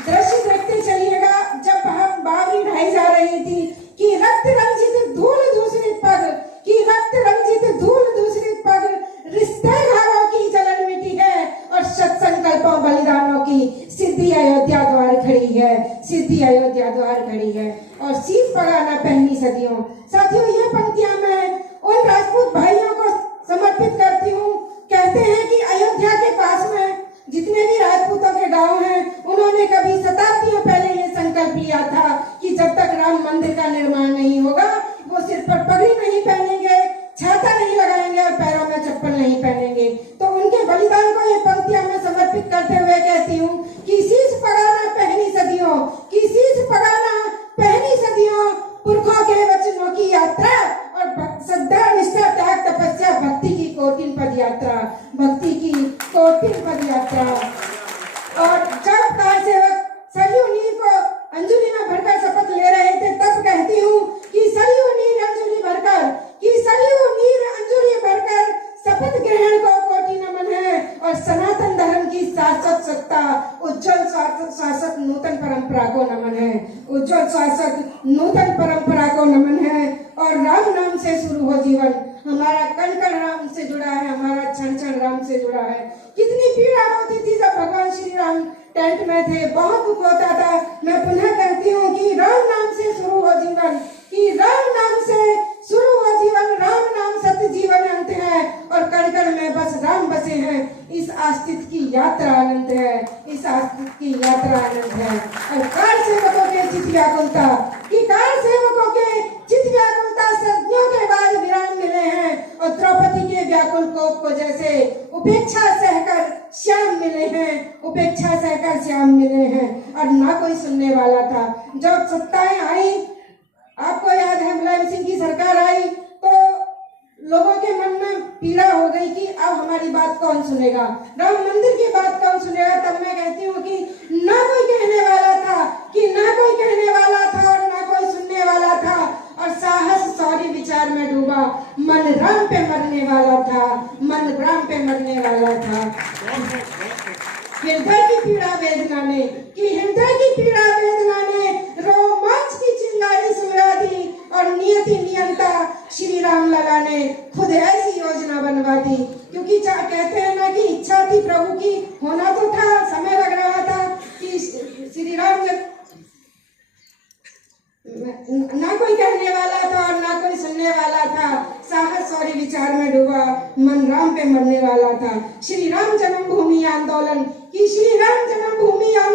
दृश्य देखते चलिएगा जब हम बावरी ढाई जा रही थी कि रक्त रंजित धूल दूसरी पग, कि रक्त रंजित धूल दूसरी पग, रिश्ते घरों की जलन मिटी है और सत संकल्पों बलिदानों की सिद्धि अयोध्या द्वार खड़ी है, सिद्धि अयोध्या द्वार खड़ी है। और शीश पगाना पहनी सदियों। साथियों, ये पंक्तियां मैं उन राजपूत भाइयों को समर्पित करती हूँ। कहते हैं कि अयोध्या के पास में जितने भी राजपूतों के गांव हैं, उन्होंने कभी शताब्दियों पहले ये संकल्प लिया था कि जब तक राम मंदिर का निर्माण नहीं होगा, वो सिर पर पगड़ी नहीं पहनेंगे, छाता नहीं लगाएंगे और पैरों में चप्पल नहीं पहनेंगे। तो उनके बलिदान को ये पंक्तियां मैं समर्पित करते हुए कहती हूँ कि शीश पगाना पहनी सदियों, कि शीश पगाना पहनी सदियों, पुरखों के वचनों की यात्रा और श्रद्धा निष्ठा त्याग तपस्या भक्ति की कठिन पद यात्रा, भक्ति की कठिन पद यात्रा। और जब कार सेवक सरयू नीर को अंजलि में भरकर शपथ ले रहे थे, तब कहती हूँ कि सरयू नीर अंजलि भरकर, कि सरयू नीर अंजलि भरकर शपथ ग्रहण को कोटि नमन है और सनातन धर्म की शाश्वत सत्ता, उज्जवल शासक नूतन परंपरा को नमन है, उज्जवल शासक नूतन परंपरा को नमन है। और राम नाम से शुरू हो जीवन, हमारा कण कण राम से जुड़ा है, हमारा क्षण क्षण राम से जुड़ा है। कितनी पीड़ा होती थी जब भगवान श्री राम टेंट में थे, बहुत दुख होता था। मैं पुनः कहती हूँ कि राम नाम से शुरू हो जीवन, कि राम नाम से शुरू हो जीवन, राम नाम सत्य जीवन अंत है और कण कण में बस राम बसे हैं। इस आस्तिक की यात्रा अनंत है, इस आस्तिक की यात्रा अनंत है। और कार सेवकों के चित व्याकुलता, कि कार सेवकों के चित व्याकुलता सदियों के बाद विराम मिले हैं और द्रौपदी के व्याकुल कोप को जैसे उपेक्षा सहकर श्याम मिले हैं, उपेक्षा सहकर श्याम मिले हैं। और ना कोई सुनने वाला था। जब सत्ताएं आई, आपको याद है मुलायम सिंह की सरकार आई, तो लोगों के मन में पीड़ा हो गई कि अब हमारी बात कौन सुनेगा, राम मंदिर की बात कौन सुनेगा। तब मैं कहती हूँ कि ना कोई कहने वाला था, कि ना कोई कहने वाला था और ना कोई सुनने वाला था। और साहस सौर्य विचार में डूबा, मन राम पे मरने वाला था, मन राम पे मरने वाला था। हृदय की पीड़ा वेदना ने, कि हृदय की पीड़ा वेदना ने रोमांच की चिंगारी सुलगा दी और नियति नियंता श्री राम लला ने खुद ऐसी योजना बनवा दी। क्योंकि कहते हैं ना कि इच्छा थी प्रभु की, होना तो था, समय लग रहा था कि श्री राम ना कोई कहने वाला था और ना कोई सुनने वाला था। साहस और विचार में डूबा, मन राम पे मरने वाला था। श्री राम जन्मभूमि आंदोलन, कि श्री राम जन्मभूमि आंदोलन